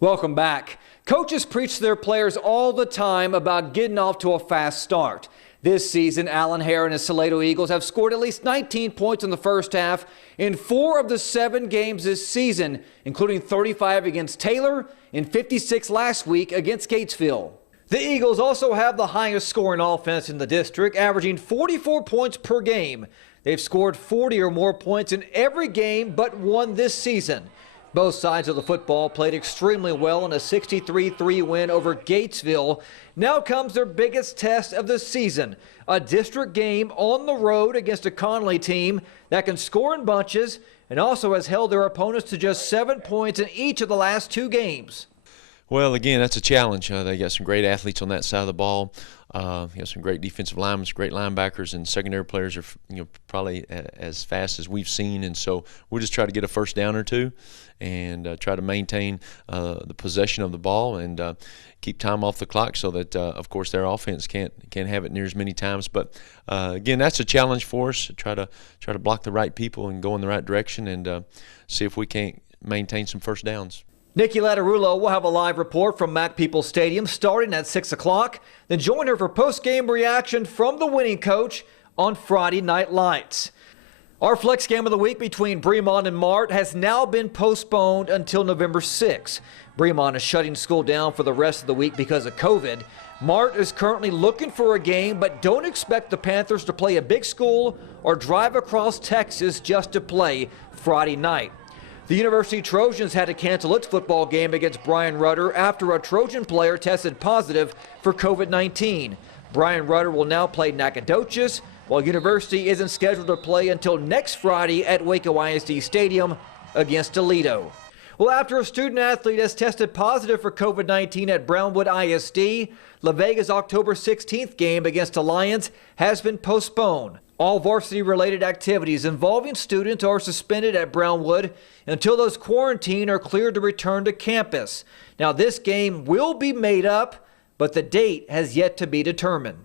Welcome back. Coaches preach to their players all the time about getting off to a fast start. This season, Allen Hare and his Salado Eagles have scored at least 19 points in the first half in 4 of the 7 games this season, including 35 against Taylor and 56 last week against Gatesville. The Eagles also have the highest scoring offense in the district, averaging 44 points per game. They've scored 40 or more points in every game but one this season. Both sides of the football played extremely well in a 63-3 win over Gatesville. Now comes their biggest test of the season, a district game on the road against a Conley team that can score in bunches and also has held their opponents to just 7 points in each of the last 2 games. Well, again, that's a challenge. They got some great athletes on that side of the ball. You have some great defensive linemen, some great linebackers, and secondary players are probably as fast as we've seen. And so we'll just try to get a first down or two and try to maintain the possession of the ball and keep time off the clock so that, of course, their offense can't have it near as many times. But again, that's a challenge for us. Try to block the right people and go in the right direction and see if we can't maintain some first downs. Nikki Lattarulo will have a live report from Mac Peoples Stadium starting at 6 o'clock. Then join her for post-game reaction from the winning coach on Friday Night Lights. Our flex game of the week between Bremond and Mart has now been postponed until November 6. Bremond is shutting school down for the rest of the week because of COVID. Mart is currently looking for a game, but don't expect the Panthers to play a big school or drive across Texas just to play Friday night. The University Trojans had to cancel its football game against Brian Rudder after a Trojan player tested positive for COVID-19. Brian Rudder will now play Nacogdoches, while University isn't scheduled to play until next Friday at Waco ISD Stadium against Toledo. Well, after a student athlete has tested positive for COVID-19 at Brownwood ISD, La Vega's October 16th game against Alliance has been postponed. All varsity-related activities involving students are suspended at Brownwood until those quarantined are cleared to return to campus. Now, this game will be made up, but the date has yet to be determined.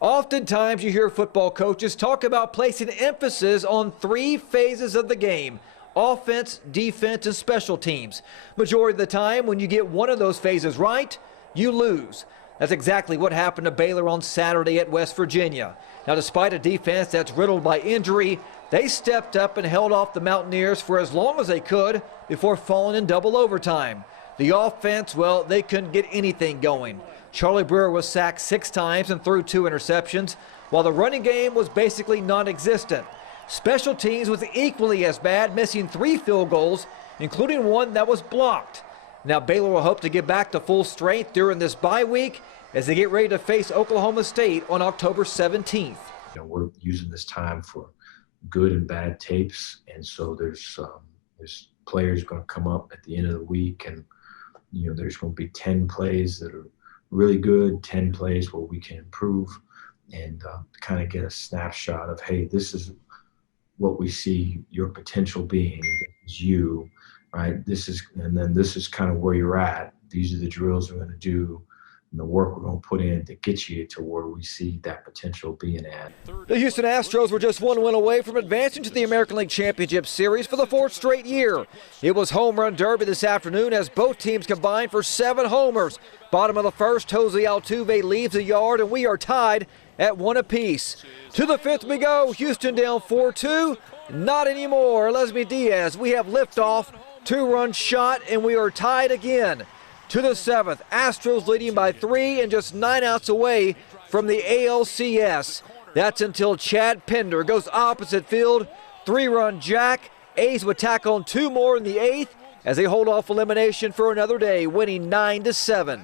Oftentimes, you hear football coaches talk about placing emphasis on 3 phases of the game: offense, defense, and special teams. Majority of the time, when you get one of those phases right, you lose. That's exactly what happened to Baylor on Saturday at West Virginia. Now, despite a defense that's riddled by injury, they stepped up and held off the Mountaineers for as long as they could before falling in double overtime. The offense, well, they couldn't get anything going. Charlie Brewer was sacked 6 times and threw 2 interceptions, while the running game was basically non-existent. Special teams was equally as bad, missing 3 field goals, including one that was blocked. Now, Baylor will hope to get back to full strength during this bye week as they get ready to face Oklahoma State on October 17th. We're using this time for good and bad tapes, and so there's players going to come up at the end of the week, and there's going to be 10 plays that are really good, 10 plays where we can improve, and kind of get a snapshot of, hey, this is what we see your potential being. This is you. Right, and then this is kind of where you're at. These are the drills we're going to do and the work we're going to put in to get you to where we see that potential being at. The Houston Astros were just 1 win away from advancing to the American League Championship Series for the 4th straight year. It was home run derby this afternoon as both teams combined for 7 homers. Bottom of the first, Jose Altuve leaves the yard, and we are tied at 1 apiece. To the 5th we go. Houston down 4-2. Not anymore. Lesmy Diaz, we have liftoff. 2-run shot, and we are tied again. To the 7th, Astros leading by 3 and just 9 outs away from the ALCS. That's until Chad Pender goes opposite field. 3-run jack. A's would tack on 2 more in the 8th as they hold off elimination for another day, winning 9-7.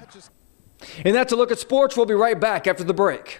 And that's a look at sports. We'll be right back after the break.